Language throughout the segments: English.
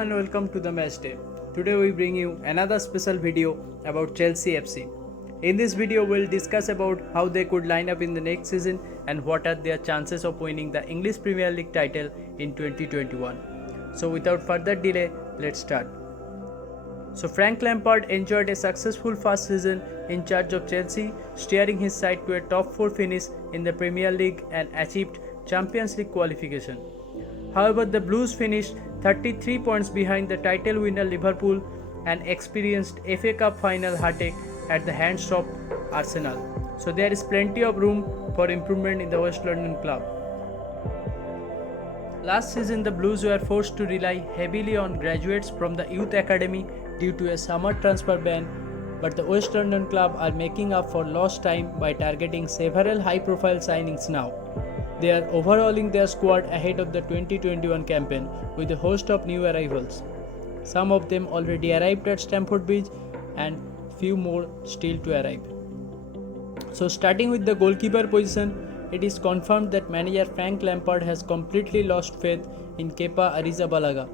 and welcome to the match day. Today we bring you another special video about Chelsea FC. In this video we'll discuss about how they could line up in the next season and what are their chances of winning the English Premier League title in 2021. So without further delay, let's start. So Frank Lampard enjoyed a successful first season in charge of Chelsea, steering his side to a top 4 finish in the Premier League and achieved Champions League qualification. However, the Blues finished 33 points behind the title winner Liverpool and experienced FA Cup final heartache at the hands of Arsenal. So there is plenty of room for improvement in the West London club. Last season, the Blues were forced to rely heavily on graduates from the youth academy due to a summer transfer ban, but the West London club are making up for lost time by targeting several high-profile signings now. They are overhauling their squad ahead of the 2021 campaign with a host of new arrivals. Some of them already arrived at Stamford Bridge and few more still to arrive. So starting with the goalkeeper position, it is confirmed that manager Frank Lampard has completely lost faith in Kepa Arrizabalaga.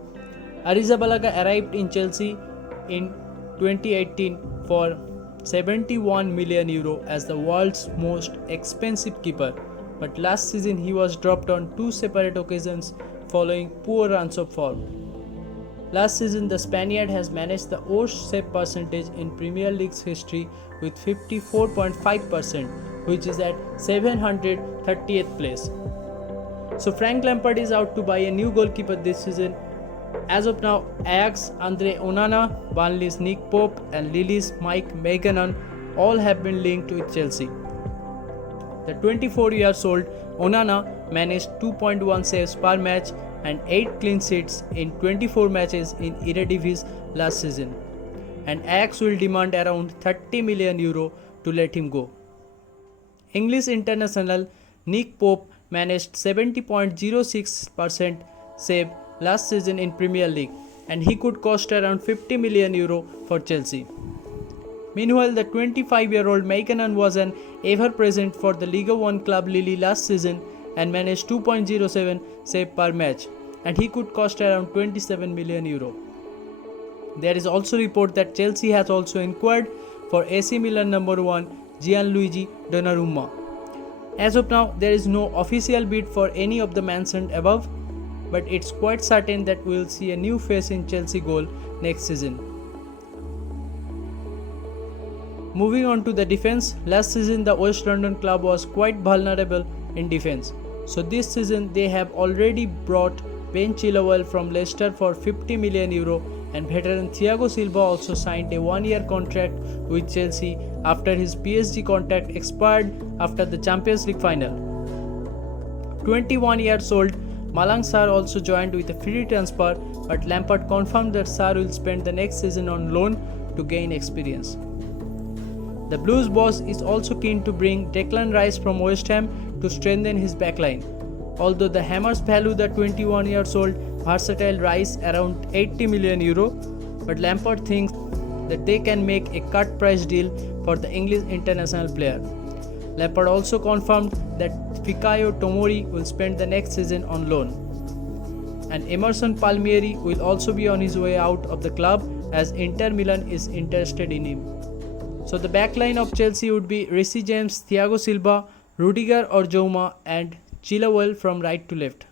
Arrizabalaga arrived in Chelsea in 2018 for €71 million as the world's most expensive keeper. But last season he was dropped on 2 separate occasions following poor runs of form. Last season the Spaniard has managed the worst save percentage in Premier League's history with 54.5%, which is at 738th place. So Frank Lampard is out to buy a new goalkeeper this season. As of now, Ajax Andre Onana, Burnley's Nick Pope and Lille's Mike Maignan all have been linked with Chelsea. The 24-year-old Onana managed 2.1 saves per match and 8 clean sheets in 24 matches in Eredivisie last season, and Ajax will demand around €30 million to let him go. English international Nick Pope managed 70.06% save last season in Premier League, and he could cost around €50 million for Chelsea. Meanwhile, the 25-year-old Maignan was an ever-present for the Liga 1 club Lille last season and managed 2.07 save per match, and he could cost around €27 million. There is also report that Chelsea has also inquired for AC Milan number 1 Gianluigi Donnarumma. As of now, there is no official bid for any of the mentioned above, but it's quite certain that we will see a new face in Chelsea goal next season. Moving on to the defense, last season the West London club was quite vulnerable in defense. So this season they have already brought Ben Chilwell from Leicester for €50 million, and veteran Thiago Silva also signed a 1-year contract with Chelsea after his PSG contract expired after the Champions League final. 21-year-old Malang Sarr also joined with a free transfer, but Lampard confirmed that Sarr will spend the next season on loan to gain experience. The Blues boss is also keen to bring Declan Rice from West Ham to strengthen his backline. Although the Hammers value the 21-year-old versatile Rice around €80 million, but Lampard thinks that they can make a cut price deal for the English international player. Lampard also confirmed that Fikayo Tomori will spend the next season on loan, and Emerson Palmieri will also be on his way out of the club as Inter Milan is interested in him. So the backline of Chelsea would be Reece James, Thiago Silva, Rudiger or Jouma and Chilwell from right to left.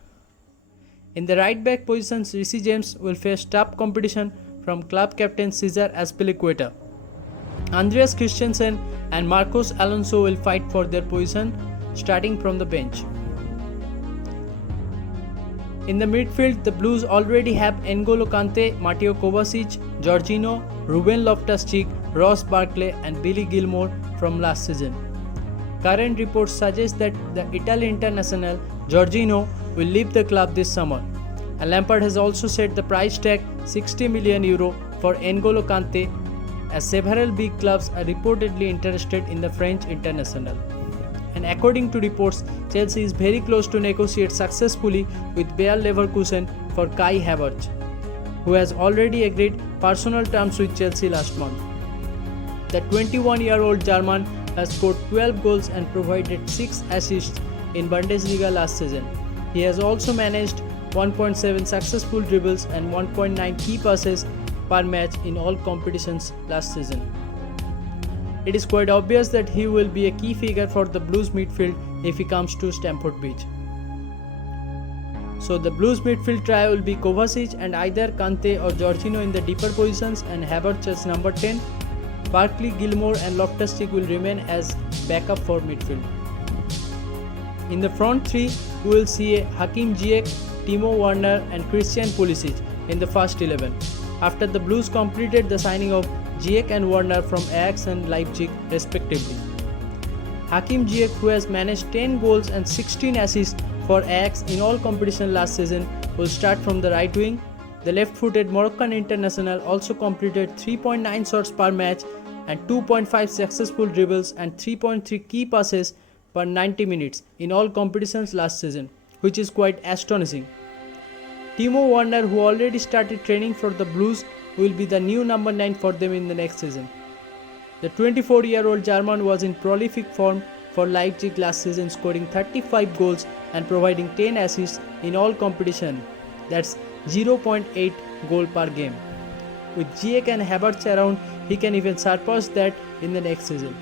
In the right back positions, Reece James will face tough competition from club captain Cesar Azpilicueta. Andreas Christensen and Marcos Alonso will fight for their position starting from the bench. In the midfield, the Blues already have N'Golo Kante, Matteo Kovacic, Jorginho, Ruben Loftus-Cheek, Ross Barkley and Billy Gilmore from last season. Current reports suggest that the Italian international Jorginho will leave the club this summer, and Lampard has also set the price tag €60 million for N'Golo Kante, as several big clubs are reportedly interested in the French international. And according to reports, Chelsea is very close to negotiate successfully with Bayer Leverkusen for Kai Havertz, who has already agreed personal terms with Chelsea last month. The 21-year-old German has scored 12 goals and provided 6 assists in Bundesliga last season. He has also managed 1.7 successful dribbles and 1.9 key passes per match in all competitions last season. It is quite obvious that he will be a key figure for the Blues midfield if he comes to Stamford Bridge. So the Blues midfield trio will be Kovacic and either Kante or Jorginho in the deeper positions, and Havertz as number 10. Barkley, Gilmour and Loftus-Cheek will remain as backup for midfield. In the front three, we will see Hakim Ziyech, Timo Werner and Christian Pulisic in the first 11. After the Blues completed the signing of Ziyech and Werner from Ajax and Leipzig respectively. Hakim Ziyech, who has managed 10 goals and 16 assists for Ajax in all competitions last season, will start from the right wing. The left-footed Moroccan international also completed 3.9 shots per match and 2.5 successful dribbles and 3.3 key passes per 90 minutes in all competitions last season, which is quite astonishing. Timo Werner, who already started training for the Blues, will be the new number 9 for them in the next season. The 24-year-old German was in prolific form for Leipzig last season, scoring 35 goals and providing 10 assists in all competition. That's 0.8 goal per game. With Ziyech and Havertz around, he can even surpass that in the next season.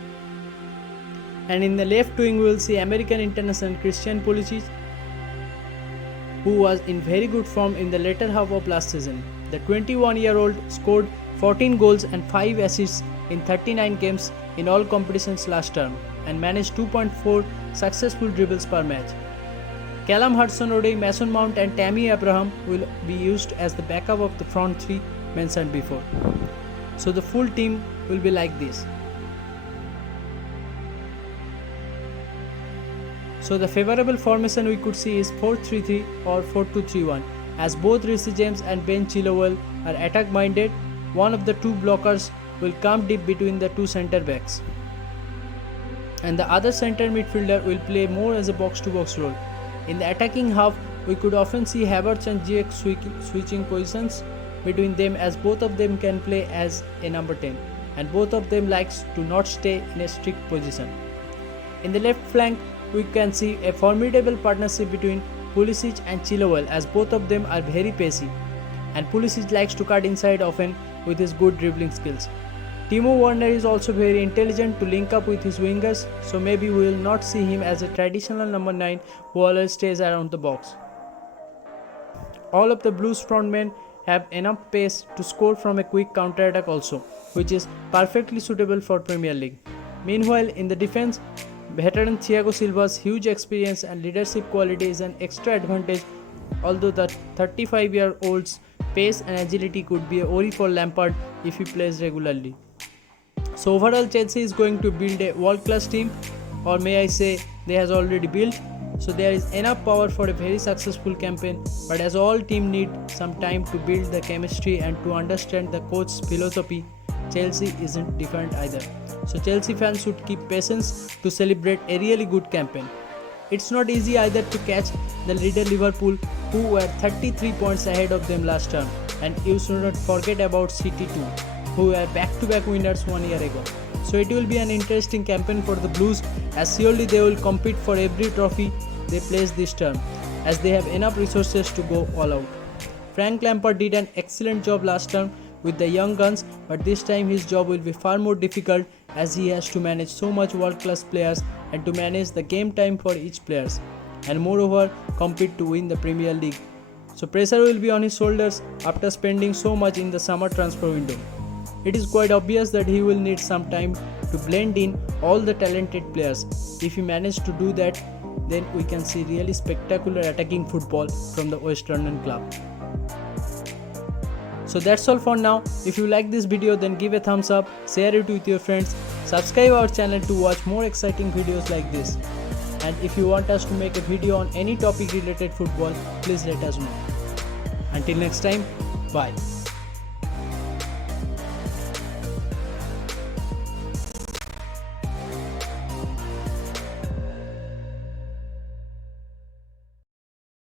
And in the left wing, we will see American international Christian Pulisic, who was in very good form in the latter half of last season. The 21-year-old scored 14 goals and 5 assists in 39 games in all competitions last term and managed 2.4 successful dribbles per match. Callum Hudson-Odoi, Mason Mount and Tammy Abraham will be used as the backup of the front three mentioned before. So the full team will be like this. So the favorable formation we could see is 4-3-3 or 4-2-3-1, as both Reece James and Ben Chilwell are attack minded. One of the two blockers will come deep between the two centre backs, and the other centre midfielder will play more as a box-to-box role. In the attacking half, we could often see Havertz and Ziyech switching positions between them, as both of them can play as a number 10 and both of them likes to not stay in a strict position. In the left flank, we can see a formidable partnership between Pulisic and Chilwell, as both of them are very pacey and Pulisic likes to cut inside often with his good dribbling skills. Timo Werner is also very intelligent to link up with his wingers, so maybe we will not see him as a traditional number 9 who always stays around the box. All of the Blues frontmen have enough pace to score from a quick counter-attack also, which is perfectly suitable for Premier League. Meanwhile, in the defense, veteran Thiago Silva's huge experience and leadership quality is an extra advantage, although the 35-year-old's pace and agility could be a worry for Lampard if he plays regularly. So overall, Chelsea is going to build a world-class team, or may I say they has already built. So there is enough power for a very successful campaign, but as all team need some time to build the chemistry and to understand the coach's philosophy, Chelsea isn't different either. So Chelsea fans should keep patience to celebrate a really good campaign. It's not easy either to catch the leader Liverpool, who were 33 points ahead of them last term, and you should not forget about City too, who were back-to-back winners 1 year ago. So it will be an interesting campaign for the Blues, as surely they will compete for every trophy they place this term, as they have enough resources to go all out. Frank Lampard did an excellent job last term with the young guns, but this time his job will be far more difficult, as he has to manage so much world-class players and to manage the game time for each player, and moreover compete to win the Premier League. So pressure will be on his shoulders after spending so much in the summer transfer window. It is quite obvious that he will need some time to blend in all the talented players. If he manages to do that, then we can see really spectacular attacking football from the West London club. So that's all for now. If you like this video, then give a thumbs up, share it with your friends, subscribe our channel to watch more exciting videos like this. And if you want us to make a video on any topic related football, please let us know. Until next time, bye.